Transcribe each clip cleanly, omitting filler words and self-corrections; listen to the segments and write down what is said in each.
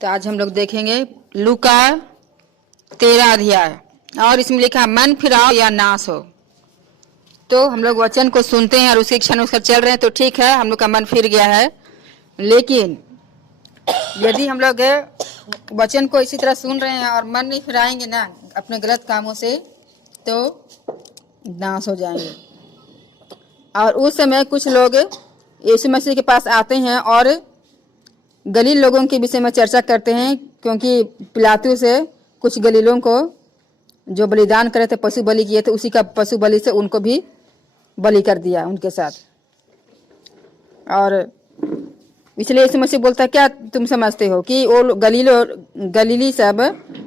तो आज हम लोग देखेंगे लूका 13 अध्याय और इसमें लिखा मन फिराओ या नाश हो। तो हम लोग वचन को सुनते हैं और उसी क्षण अनुसार चल रहे हैं तो ठीक है, हम लोग का मन फिर गया है। लेकिन यदि हम लोग वचन को इसी तरह सुन रहे हैं और मन नहीं फिराएंगे ना अपने गलत कामों से, तो नाश हो जाएंगे। और उस समय कुछ लोग यीशु मसीह के पास आते हैं और गलील लोगों के विषय में चर्चा करते हैं, क्योंकि पिलातू से कुछ गलीलों को जो बलिदान करे थे, पशु बलि किए थे, उसी का पशु बलि से उनको भी बलि कर दिया उनके साथ। और इसलिए यीशु मसीह बोलता है, क्या तुम समझते हो कि वो गलीली सब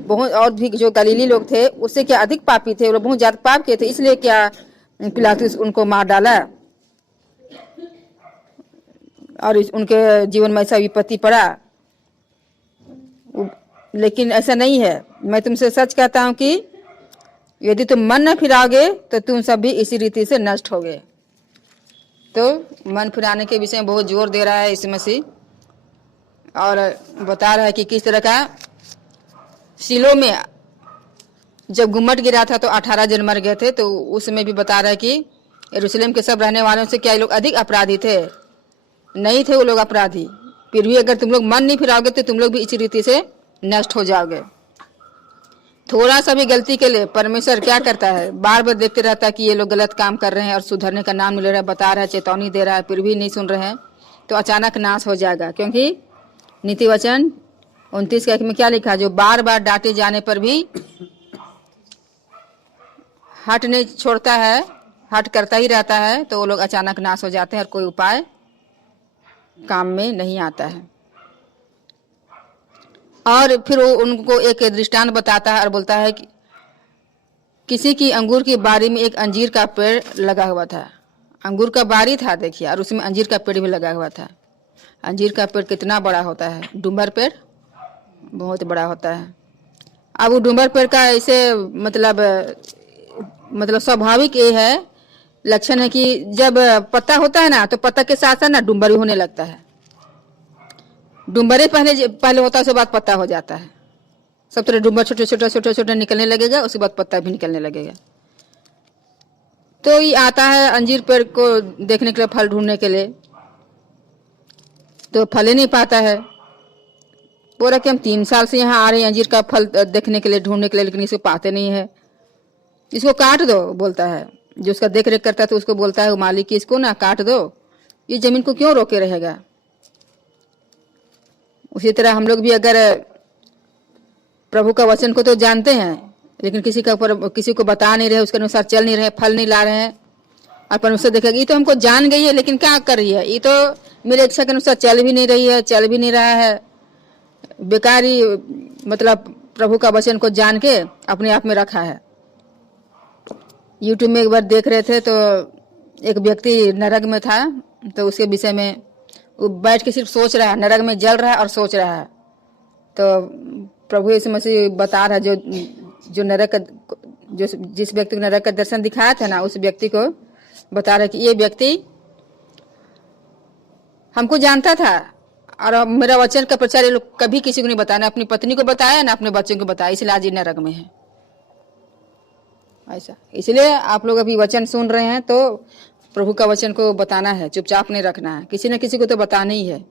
बहुत और भी जो गलीली लोग थे उससे क्या अधिक पापी थे? वो बहुत ज्यादा पाप किए थे, इसलिए क्या पिलातुस उनको मार डाला और उनके जीवन में ऐसा विपत्ति पड़ा? लेकिन ऐसा नहीं है। मैं तुमसे सच कहता हूं कि यदि तुम मन न फिराओगे तो तुम सब भी इसी रीति से नष्ट होगे। तो मन फिराने के विषय में बहुत जोर दे रहा है यीशु मसीह और बता रहा है कि किस तरह का शीलो में जब गुम्मट गिरा था तो 18 जन मर गए थे। तो उसमें भी बता रहा है कि यरूशलेम के सब रहने वालों से क्या ये लोग अधिक अपराधी थे? नहीं थे वो लोग अपराधी। फिर भी अगर तुम लोग मन नहीं फिराओगे तो तुम लोग भी इसी रीति से नष्ट हो जाओगे। थोड़ा सा भी गलती के लिए परमेश्वर क्या करता है, बार बार देखते रहता है कि ये लोग गलत काम कर रहे हैं और सुधरने का नाम नहीं ले रहा है, बता रहा है, चेतावनी दे रहा है, फिर भी नहीं सुन रहे हैं, तो अचानक नाश हो जाएगा। क्योंकि नीति वचन 29 का में क्या लिखा, जो बार बार डांटे जाने पर भी हट नहीं छोड़ता है, हट करता ही रहता है, तो वो लोग अचानक नाश हो जाते हैं और कोई उपाय काम में नहीं आता है। और फिर वो उनको एक दृष्टांत बताता है और बोलता है कि किसी की अंगूर की बारी में एक अंजीर का पेड़ लगा हुआ था। अंगूर का बारी था देखिए, और उसमें अंजीर का पेड़ भी लगा हुआ था। अंजीर का पेड़ कितना बड़ा होता है? डूमर पेड़ बहुत बड़ा होता है। अब वो डूमर पेड़ का ऐसे मतलब स्वाभाविक ये है, लक्षण है कि जब पत्ता होता है ना तो पत्ता के साथ साथ ना डूमर भी होने लगता है। डूमरे पहले होता है, उसके बाद पत्ता हो जाता है। सब तरह डूमर छोटे छोटे निकलने लगेगा, उसके बाद पत्ता भी निकलने लगेगा। तो ये आता है अंजीर पेड़ को देखने के लिए, फल ढूंढने के लिए, तो फल ही नहीं पाता है। बोला कि हम 3 साल से यहाँ आ रहे हैं अंजीर का फल देखने के लिए, ढूंढने के लिए, लेकिन इसको पाते नहीं है। इसको काट दो बोलता है। जो उसका देख रेख करता है तो उसको बोलता है मालिक कि इसको ना काट दो, ये जमीन को क्यों रोके रहेगा। उसी तरह हम लोग भी अगर प्रभु का वचन को तो जानते हैं, लेकिन किसी को बता नहीं रहे, उसके अनुसार चल नहीं रहे, फल नहीं ला रहे हैं, और परमेश्वर देखेगा ये तो हमको जान गई है लेकिन क्या कर रही है, ये तो मेरे इच्छा के अनुसार चल भी नहीं रही है, चल भी नहीं रहा है, बेकारी मतलब प्रभु का वचन को जान के अपने आप में रखा है। यूट्यूब में एक बार देख रहे थे तो एक व्यक्ति नरक में था, तो उसके विषय में वो बैठ के सिर्फ सोच रहा है, नरक में जल रहा है और सोच रहा है। तो प्रभु यीशु मसीह बता रहा है, जिस व्यक्ति को नरक का दर्शन दिखाया था ना, उस व्यक्ति को बता रहा है कि ये व्यक्ति हमको जानता था और मेरा वचन का प्रचार ये लोग कभी किसी को नहीं बताया, ना अपनी पत्नी को बताया ना अपने बच्चों को बताया, इसलिए आज ये नरक में है। ऐसा इसलिए आप लोग अभी वचन सुन रहे हैं तो प्रभु का वचन को बताना है, चुपचाप नहीं रखना है, किसी न किसी को तो बताना ही है।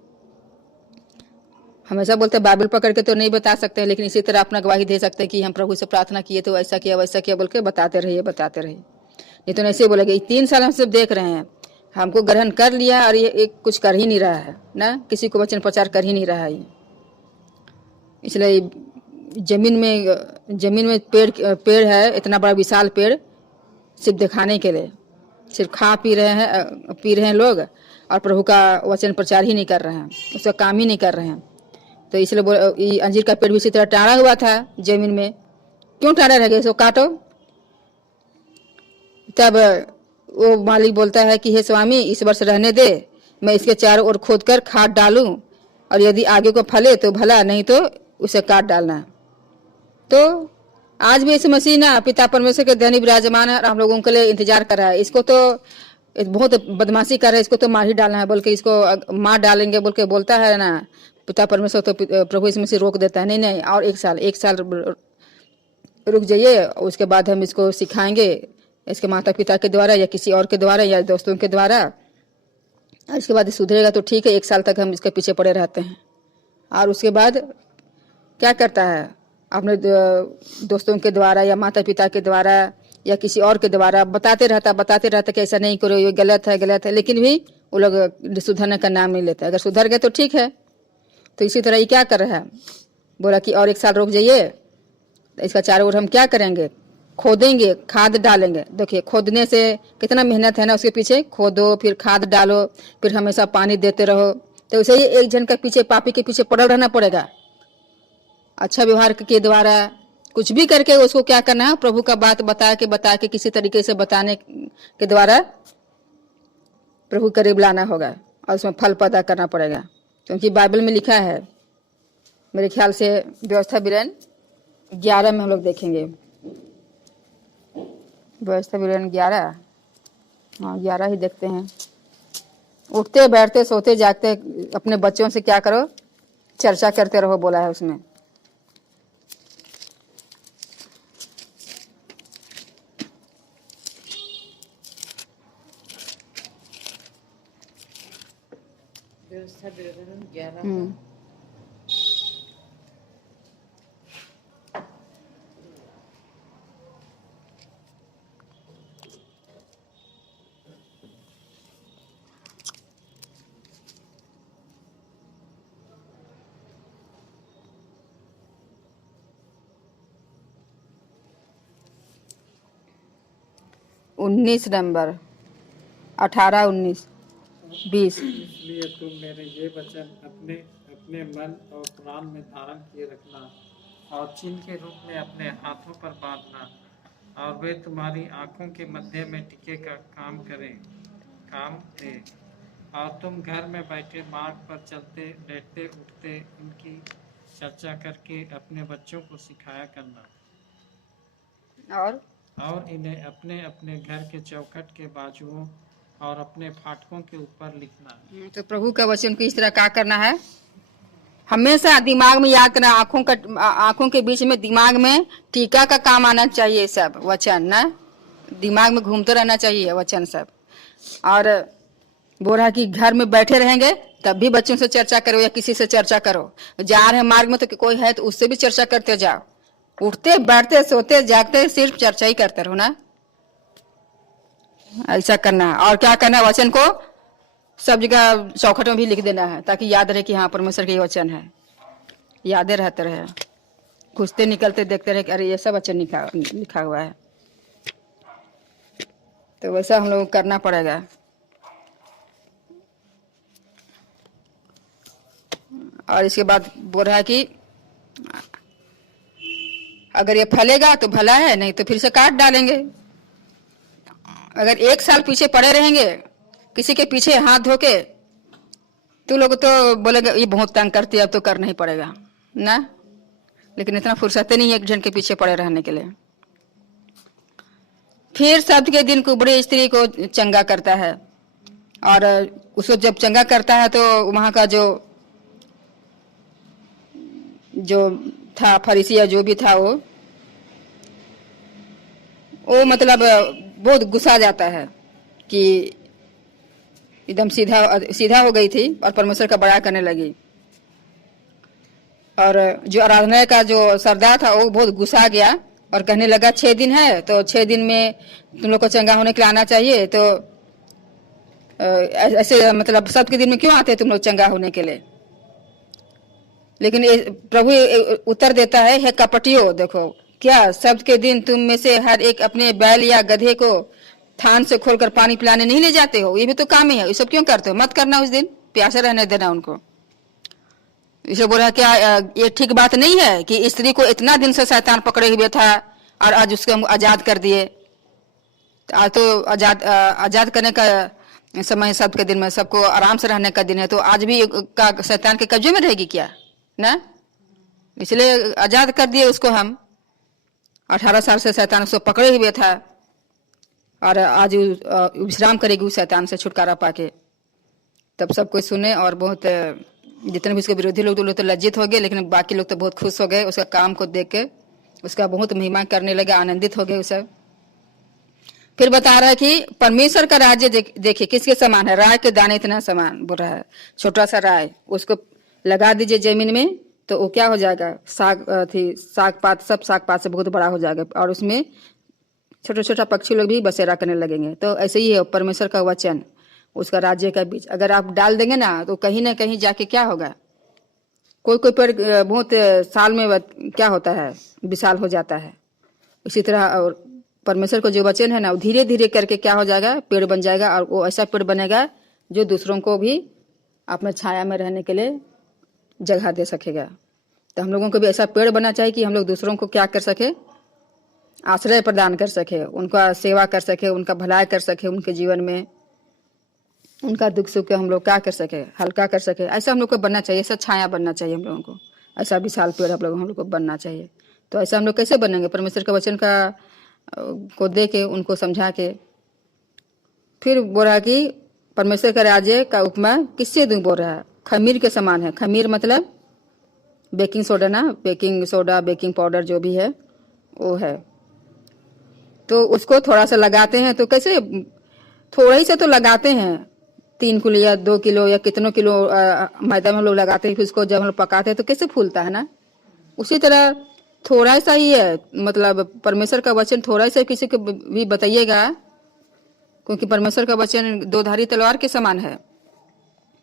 हमेशा बोलते हैं बाइबल पकड़ के तो नहीं बता सकते, लेकिन इसी तरह अपना गवाही दे सकते हैं कि हम प्रभु से प्रार्थना किए तो ऐसा किया वैसा किया बोल के बताते रहिए। नहीं तो ऐसे बोलेंगे 3 साल हम सब देख रहे हैं, हमको ग्रहण कर लिया और ये कुछ कर ही नहीं रहा है ना, किसी को वचन प्रचार कर ही नहीं रहा है। इसलिए जमीन में पेड़ है, इतना बड़ा विशाल पेड़, सिर्फ दिखाने के लिए, सिर्फ खा पी रहे हैं लोग और प्रभु का वचन प्रचार ही नहीं कर रहे हैं, उसका काम ही नहीं कर रहे हैं। तो इसलिए अंजीर का पेड़ भी इसी तरह टाड़ा हुआ था जमीन में। क्यों टाड़ा रह गया? इसको काटो। तब वो मालिक बोलता है कि हे स्वामी, इस वर्ष रहने दे, मैं इसके चारों ओर खोद कर खाद डालूं, और यदि आगे को फले तो भला, नहीं तो उसे काट डालना। तो आज भी यीशु मसीह ना पिता परमेश्वर के धनी विराजमान है और हम लोगों के लिए इंतजार कर रहा है। इसको तो बहुत बदमाशी कर रहा है, इसको तो मार ही डालना है बोल के, इसको मार डालेंगे बोल के बोलता है ना, पिता परमेश्वर तो प्रभु यीशु मसीह रोक देता है, नहीं नहीं और 1 साल रुक जाइए, उसके बाद हम इसको सिखाएंगे इसके माता पिता के द्वारा या किसी और के द्वारा या दोस्तों के द्वारा, और इसके बाद सुधरेगा तो ठीक है। 1 साल तक हम इसके पीछे पड़े रहते हैं और उसके बाद क्या करता है, अपने दोस्तों के द्वारा या माता पिता के द्वारा या किसी और के द्वारा बताते रहता कि ऐसा नहीं करो, ये गलत है, लेकिन भी वो लोग सुधरने का नाम नहीं लेते। अगर सुधर गए तो ठीक है। तो इसी तरह ये क्या कर रहा है, बोला कि और 1 साल रुक जाइए, तो इसका चारों ओर हम क्या करेंगे, खोदेंगे, खाद डालेंगे। देखिए खोदने से कितना मेहनत है ना, उसके पीछे खोदो, फिर खाद डालो, फिर हमेशा पानी देते रहो। तो उसे ही एक जन के पीछे, पापी के पीछे पड़ल रहना पड़ेगा। अच्छा व्यवहार के द्वारा कुछ भी करके उसको क्या करना है, प्रभु का बात बता के किसी तरीके से बताने के द्वारा प्रभु करीब लाना होगा और उसमें फल पैदा करना पड़ेगा। क्योंकि बाइबल में लिखा है, मेरे ख्याल से व्यवस्था विवरण 11 में हम लोग देखेंगे, व्यवस्था विवरण 11, हाँ 11 ही देखते हैं। उठते बैठते सोते जागते अपने बच्चों से क्या करो, चर्चा करते रहो, बोला है उसमें। व्यवस्था विवरण 11 19 नंबर 18, 19, 20। इसलिए तुम मेरे ये वचन अपने अपने मन और प्राण में धारण किए रखना और चिन्ह के रूप में अपने हाथों पर बांधना, और वे तुम्हारी आंखों के मध्य में टिके का काम दे, और तुम घर में बैठे मार्ग पर चलते लेटते उठते इनकी चर्चा करके अपने बच्चों को सिखाया करना, और इन्हें अपने अपने घर के चौखट के बाजुओं और अपने फाटकों के ऊपर लिखना। तो प्रभु का वचन को इस तरह क्या करना है, हमेशा दिमाग में याद करना, आंखों के बीच में दिमाग में टीका का काम आना चाहिए। सब वचन ना दिमाग में घूमते रहना चाहिए वचन सब। और बोल रहा कि घर में बैठे रहेंगे तब भी बच्चों से चर्चा करो या किसी से चर्चा करो, जा रहे मार्ग में तो कोई है तो उससे भी चर्चा करते जाओ। उठते बैठते सोते जागते सिर्फ चर्चा ही करते रहो ना, ऐसा करना है। और क्या करना है, वचन को सब जगह चौखट में भी लिख देना है ताकि याद रहे कि हाँ परमेश्वर के वचन है, यादें रहते रहे। घुसते निकलते देखते रहे कि अरे ये सब वचन लिखा हुआ है। तो वैसा हम लोग करना पड़ेगा। और इसके बाद बोल रहा है कि अगर ये फलेगा तो भला है, नहीं तो फिर से काट डालेंगे। अगर 1 साल पीछे पड़े रहेंगे किसी के पीछे हाथ धोके तो लोग तो बोलेंगे ये बहुत तंग करती है, अब तो करना ही पड़ेगा ना। लेकिन इतना फुर्सत नहीं है एक जन के पीछे पड़े रहने के लिए। फिर सब्त के दिन कुबड़ी स्त्री को चंगा करता है, और उसको जब चंगा करता है तो वहां का जो था फरीसी या जो भी था वो मतलब बहुत गुस्सा जाता है कि एकदम सीधा हो गई थी और परमेश्वर का बड़ा करने लगी। और जो आराधना का जो सरदार था वो बहुत गुस्सा गया और कहने लगा 6 दिन है तो 6 दिन में तुम लोग को चंगा होने के लिए आना चाहिए, तो ऐसे मतलब सब्त के दिन में क्यों आते तुम लोग चंगा होने के लिए। लेकिन प्रभु उत्तर देता है, हे कपटियों, देखो क्या सब्त के दिन तुम में से हर एक अपने बैल या गधे को थान से खोलकर पानी पिलाने नहीं ले जाते हो? ये भी तो काम ही है, ये सब क्यों करते हो? मत करना उस दिन, प्यासे रहने देना उनको। इसे बोला क्या ये ठीक बात नहीं है कि स्त्री को इतना दिन से शैतान पकड़े हुए था और आज उसको हम आजाद कर दिए। आज तो आजाद करने का समय सब्त के दिन में, सबको आराम से रहने का दिन है, तो आज भी का शैतान के कब्जे में रहेगी क्या ना। इसलिए आजाद कर दिए उसको हम। 18 साल से शैतान उसको पकड़े हुए था और आज विश्राम करेगी उस शैतान से छुटकारा पाके। तब सब कोई सुने और बहुत जितने भी उसके विरोधी लोग तो लज्जित हो गए, लेकिन बाकी लोग तो बहुत खुश हो गए उसका काम को देख के, उसका बहुत महिमा करने लगे, आनंदित हो गए उसे। फिर बता रहा है कि परमेश्वर का राज्य देखिए किसके समान है, राय के दाने इतना समान बोल रहा है। छोटा सा राय उसको लगा दीजिए जमीन में तो वो क्या हो जाएगा, साग पात, सब साग पात से बहुत बड़ा हो जाएगा और उसमें छोटा छोटा पक्षी लोग भी बसेरा करने लगेंगे। तो ऐसे ही है परमेश्वर का वचन उसका राज्य का बीज अगर आप डाल देंगे ना तो कहीं ना कहीं जाके क्या होगा, कोई कोई पेड़ बहुत साल में क्या होता है, विशाल हो जाता है। इसी तरह और परमेश्वर को जो वचन है ना वो धीरे धीरे करके क्या हो जाएगा, पेड़ बन जाएगा और वो ऐसा पेड़ बनेगा जो दूसरों को भी अपने छाया में रहने के लिए जगह दे सकेगा। तो हम लोगों को भी ऐसा पेड़ बनना चाहिए कि हम लोग दूसरों को क्या कर सके, आश्रय प्रदान कर सके, उनका सेवा कर सके, उनका भलाई कर सके, उनके जीवन में उनका दुख सुख के हम लोग क्या कर सके, हल्का कर सके। ऐसा हम लोग को बनना चाहिए, ऐसा छाया बनना चाहिए हम लोगों को, ऐसा विशाल पेड़ हम लोग को बनना चाहिए। तो ऐसा हम लोग कैसे बनेंगे, परमेश्वर का वचन का को दे के उनको समझा के। फिर बोल रहा कि परमेश्वर का राज्य का उपमा किससे दूं, बोल रहा है खमीर के समान है। खमीर मतलब बेकिंग सोडा ना, बेकिंग सोडा बेकिंग पाउडर जो भी है वो है। तो उसको थोड़ा सा लगाते हैं तो कैसे, थोड़ा ही से तो लगाते हैं, 3 किलो या 2 किलो या कितनों किलो मैदा में हम लोग लगाते हैं, फिर उसको जब हम लोग पकाते हैं तो कैसे फूलता है ना। उसी तरह थोड़ा सा ही है, मतलब परमेश्वर का वचन थोड़ा सा किसी को भी बताइएगा, क्योंकि परमेश्वर का वचन 2 धारी तलवार के समान है।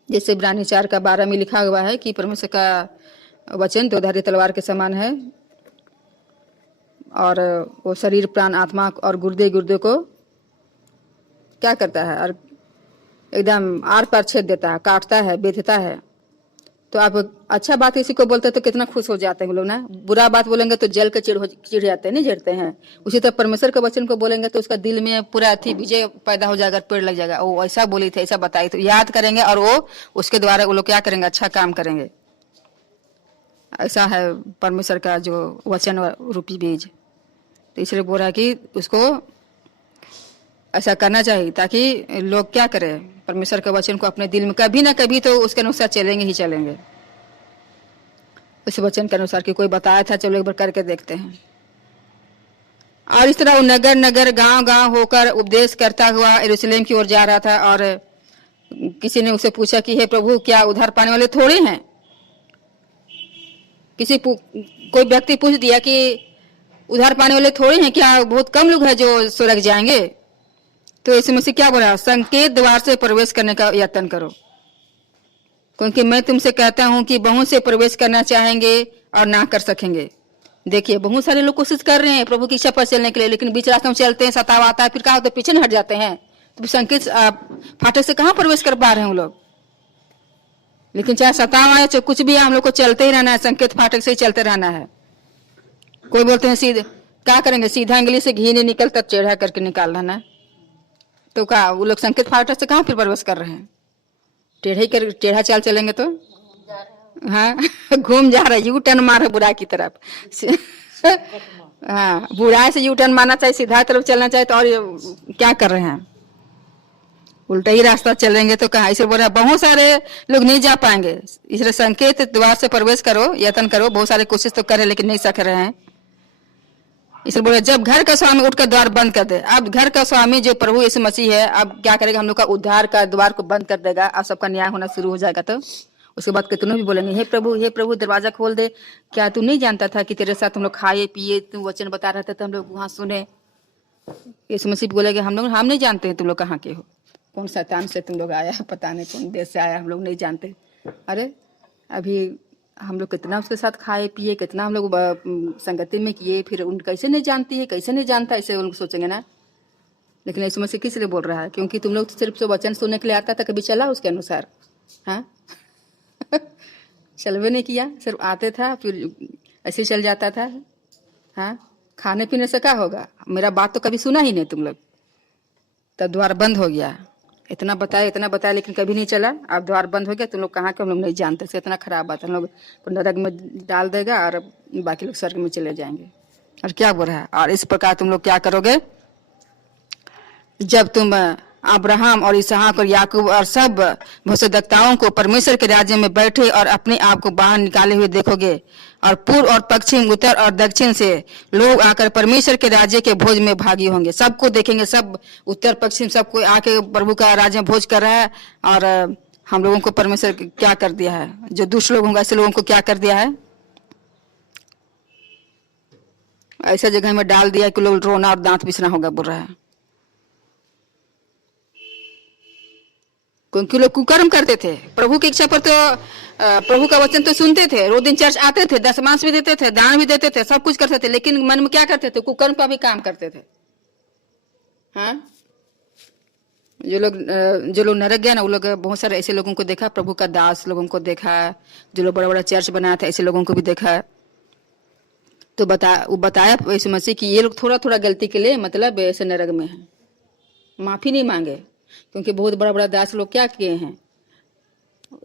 जैसे इब्रानी 4:12 में लिखा हुआ है कि परमेश्वर का वचन 2 धारी तलवार के समान है और वो शरीर प्राण आत्मा और गुर्दे को क्या करता है और एकदम आर पार छेद देता है, काटता है, बेचता है। तो आप अच्छा बात किसी को बोलते हैं तो कितना खुश हो जाते हैं लोग ना, बुरा बात बोलेंगे तो जल के चिढ़ जाते हैं, नहीं जड़ते हैं। उसी तरह परमेश्वर के वचन को बोलेंगे तो उसका दिल में पूरा विजय पैदा हो जाएगा, पेड़ लग जाएगा, वो ऐसा बोली थी, ऐसा बताई, तो याद करेंगे और वो उसके द्वारा वो लोग क्या करेंगे, अच्छा काम करेंगे। ऐसा है परमेश्वर का जो वचन रूपी बीज। तो इसलिए बोल रहा है कि उसको ऐसा करना चाहिए ताकि लोग क्या करें, परमेश्वर के वचन को अपने दिल में कभी ना कभी तो उसके अनुसार चलेंगे ही चलेंगे, उस वचन के अनुसार कि कोई बताया था, चलो एक बार करके देखते हैं। और इस तरह वो नगर नगर गांव गांव होकर उपदेश करता हुआ यरूशलेम की ओर जा रहा था। और किसी ने उसे पूछा कि हे प्रभु, क्या उधार पाने वाले थोड़े हैं? कोई व्यक्ति पूछ दिया कि उधार पाने वाले थोड़े हैं क्या, बहुत कम लोग हैं जो स्वर्ग जाएंगे? तो यीशु मसीह क्या बोला, संकेत द्वार से प्रवेश करने का यत्न करो, क्योंकि मैं तुमसे कहता हूं कि बहुत से प्रवेश करना चाहेंगे और ना कर सकेंगे। देखिए बहुत सारे लोग कोशिश कर रहे हैं प्रभु की इच्छा पर चलने के लिए, लेकिन बीच रास्ते में चलते हैं, सताव आता है, फिर क्या होता है, पीछे हट जाते हैं। तो संकेत फाटक से कहाँ प्रवेश कर पा रहे हैं हम लोग? लेकिन चाहे सताव आए चाहे कुछ भी आए, हम लोग को चलते ही रहना है, संकेत फाटक से ही चलते रहना है। कोई बोलते हैं सीधे क्या करेंगे, सीधा अंगली से घी नहीं निकलता, टेढ़ा करके निकाल रहना है। तो क्या वो लोग संकेत फाटक से कहाँ फिर प्रवेश कर रहे हैं? टेढ़ा चाल चलेंगे तो हाँ घूम जा रहा है, यू टर्न मार बुराई की तरफ हाँ, बुराई से यू टर्न मारना चाहिए, सीधा तरफ चलना चाहिए। तो और क्या कर रहे हैं, उल्टा ही रास्ता चलेंगे तो कहाँ। इसे बोल रहा है बहुत सारे लोग नहीं जा पाएंगे, इसलिए संकेत द्वार से प्रवेश करो, यत्न करो। बहुत सारे कोशिश तो करे लेकिन नहीं सक रहे हैं। इसलिए बोले जब घर का स्वामी उठकर द्वार बंद कर दे। अब घर का स्वामी जो प्रभु यीशु मसीह है, अब क्या करेगा, हम लोग का उद्धार का द्वार को बंद कर देगा और सबका न्याय होना शुरू हो जाएगा। तो उसके बाद कितनों भी बोलेंगे हे प्रभु दरवाजा खोल दे, क्या तू नहीं जानता था कि तेरे साथ हम लोग खाए पिए, तू वचन बता रहा था तो हम लोग वहां सुने। यीशु मसीह बोलेगे हम नहीं जानते हैं तुम लोग कहाँ के हो, कौन शैतान से तुम लोग आया, पता नहीं कौन देश से आया, हम लोग नहीं जानते। अरे अभी हम लोग कितना उसके साथ खाए पिए, कितना हम लोग संगति में किए, फिर उन कैसे नहीं जानती है, कैसे नहीं जानता, ऐसे उनको सोचेंगे ना। लेकिन यीशु मसीह किस लिए बोल रहा है, क्योंकि तुम लोग सिर्फ तो वचन सुनने के लिए आता था, कभी चला उसके अनुसार? हाँ चलवे नहीं किया, सिर्फ आते था फिर ऐसे चल जाता था। हाँ, खाने पीने से क्या होगा, मेरा बात तो कभी सुना ही नहीं तुम लोग। तब द्वार बंद हो गया, इतना बताया लेकिन कभी नहीं चला। अब द्वार बंद हो गया, तुम लोग कहाँ के हम लोग नहीं जानते। से इतना खराब बात, हम लोग नरक में डाल देगा और बाकी लोग स्वर्ग में चले जाएंगे। और क्या बोल रहा है, और इस प्रकार तुम लोग क्या करोगे, जब तुम अब्राहम और इसहाक और याकूब और सब भविष्यद्वक्ताओं को परमेश्वर के राज्य में बैठे और अपने आप को बाहर निकाले हुए देखोगे। और पूर्व और पश्चिम, उत्तर और दक्षिण से लोग आकर परमेश्वर के राज्य के भोज में भागी होंगे। सबको देखेंगे, सब उत्तर पश्चिम सब कोई आके प्रभु का राज्य में भोज कर रहा है। और हम लोगों को परमेश्वर क्या कर दिया है, जो दुष्ट लोग होंगे ऐसे लोगों को क्या कर दिया है, ऐसे जगह में डाल दिया कि लोग रोना और दांत पिसना होगा बोल रहा है। क्योंकि लोग कुकर्म करते थे, प्रभु की इच्छा पर तो प्रभु का वचन तो सुनते थे, रोज दिन चर्च आते थे, दशमांश भी देते थे, दान भी देते थे, सब कुछ करते थे, लेकिन मन में क्या करते थे, कुकर्म का भी काम करते थे। हाँ, जो लोग नरक गए ना, वो लोग बहुत सारे ऐसे लोगों को देखा, प्रभु का दास लोगों को देखा, जो लोग बड़ा बड़ा चर्च बनाया था ऐसे लोगों को भी देखा। तो वो बताया यीशु मसीह कि ये लोग थोड़ा थोड़ा गलती के लिए मतलब ऐसे नरक में है, माफी नहीं मांगे। क्योंकि बहुत बड़ा बड़ा दास लोग क्या किए हैं,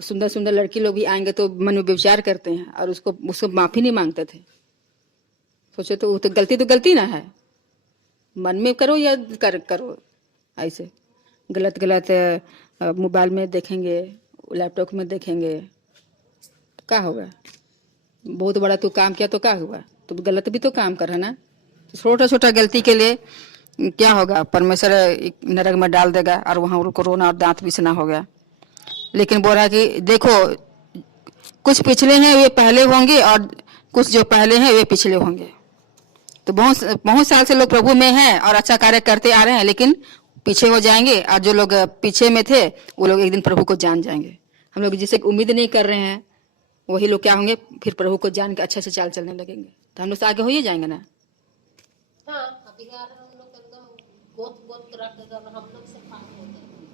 सुंदर सुंदर लड़की लोग भी आएंगे तो मन में विचार करते हैं और उसको माफी नहीं मांगते थे। सोचे तो वो तो गलती ना है, मन में करो या करो ऐसे गलत मोबाइल में देखेंगे, लैपटॉप में देखेंगे तो क्या होगा। बहुत बड़ा तू काम किया तो क्या हुआ, तो गलत भी तो काम कर रहा ना। तो छोटा छोटा गलती के लिए क्या होगा, परमेश्वर नरक में डाल देगा और वहां उनको रोना और दांत पीसना होगा। लेकिन बोल रहा है कि देखो कुछ पिछले हैं वे पहले होंगे और कुछ जो पहले हैं वे पिछले होंगे। तो बहुत साल से लोग प्रभु में हैं और अच्छा कार्य करते आ रहे हैं, लेकिन पीछे हो जाएंगे। और जो लोग पीछे में थे वो लोग एक दिन प्रभु को जान जाएंगे। हम लोग जिसे उम्मीद नहीं कर रहे हैं वही लोग क्या होंगे, फिर प्रभु को जान के अच्छे से चाल चलने लगेंगे। तो हम लोग से आगे हो ही जाएंगे ना।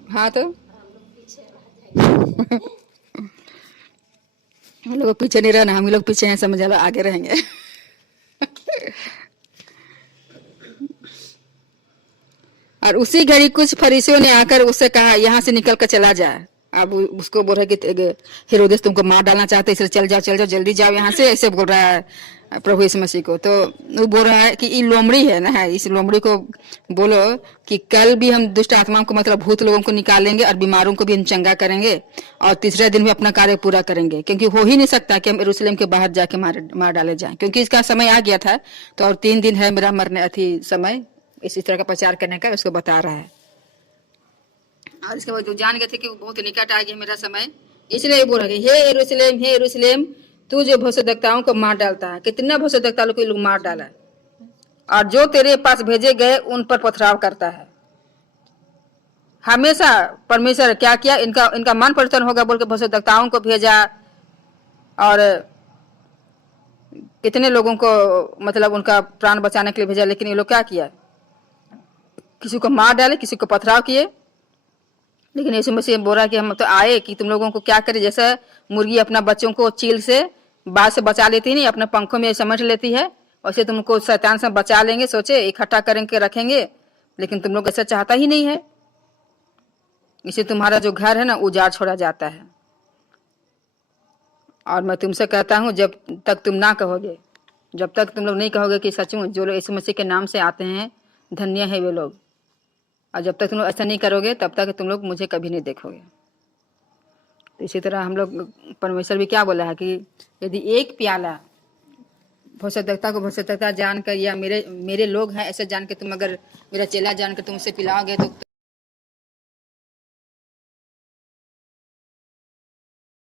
हाँ, तो हम लोग पीछे नहीं रहना, हम लोग पीछे हैं, समझ लो आगे रहेंगे। और उसी घड़ी कुछ फरीसियों ने आकर उससे कहा यहाँ से निकल कर चला जाए। अब उसको बोल रहा है कि हेरोदेस तुमको मार डालना चाहते, इसलिए चल जाओ जल्दी जाओ यहाँ से, ऐसे बोल रहा है प्रभु यीशु मसीह को। तो वो बोल रहा है कि ये लोमड़ी है ना, इस लोमड़ी को बोलो कि कल भी हम दुष्ट आत्माओं को मतलब भूत लोगों को निकालेंगे और बीमारों को भी हम चंगा करेंगे और तीसरे दिन भी अपना कार्य पूरा करेंगे। क्योंकि हो ही नहीं सकता कि हम यरूशलेम के बाहर जाके मार डाले जाएं, क्योंकि इसका समय आ गया था। तो और 3 दिन है मेरा मरने समय, इसी तरह का प्रचार करने का उसको बता रहा है। और इसके बाद जान गए थे कि बहुत निकट आ गया मेरा समय, इसलिए बोल रहे हे यरूशलेम तू जो भविष्यद्वक्ताओं को मार डालता है। कितना भविष्यद्वक्ताओं को लोग मार डाला है, और जो तेरे पास भेजे गए उन पर पथराव करता है। हमेशा परमेश्वर क्या किया, इनका मन परिवर्तन होगा बोल के भविष्यद्वक्ताओं को भेजा, और कितने लोगों को मतलब उनका प्राण बचाने के लिए भेजा। लेकिन ये लोग क्या किया, किसी को मार डाले, किसी को पथराव किए। लेकिन यीशु मसीह बोल रहा कि हम तो आए कि तुम लोगों को क्या करे, जैसे मुर्गी अपना बच्चों को चील से बाल से बचा लेती नहीं, अपने पंखों में समेट लेती है, वैसे तुमको शैतान से बचा लेंगे, सोचे इकट्ठा करेंगे रखेंगे। लेकिन तुम लोग ऐसा चाहता ही नहीं है, इसे तुम्हारा जो घर है ना उजाड़ छोड़ा जाता है। और मैं तुमसे कहता हूँ जब तक तुम ना कहोगे, जब तक तुम लोग नहीं कहोगे कि सचमुच जो लोग यीशु मसीह के नाम से आते हैं धन्य है वे लोग, और जब तक तुम लोग ऐसा नहीं करोगे तब तक तुम लोग मुझे कभी नहीं देखोगे। तो इसी तरह हम लोग परमेश्वर भी क्या बोला है कि यदि एक प्याला भविष्यद्वक्ता को भविष्यद्वक्ता जानकर या मेरे लोग हैं ऐसे जान के तुम अगर मेरा चेला जान के तुम उसे पिलाओगे तो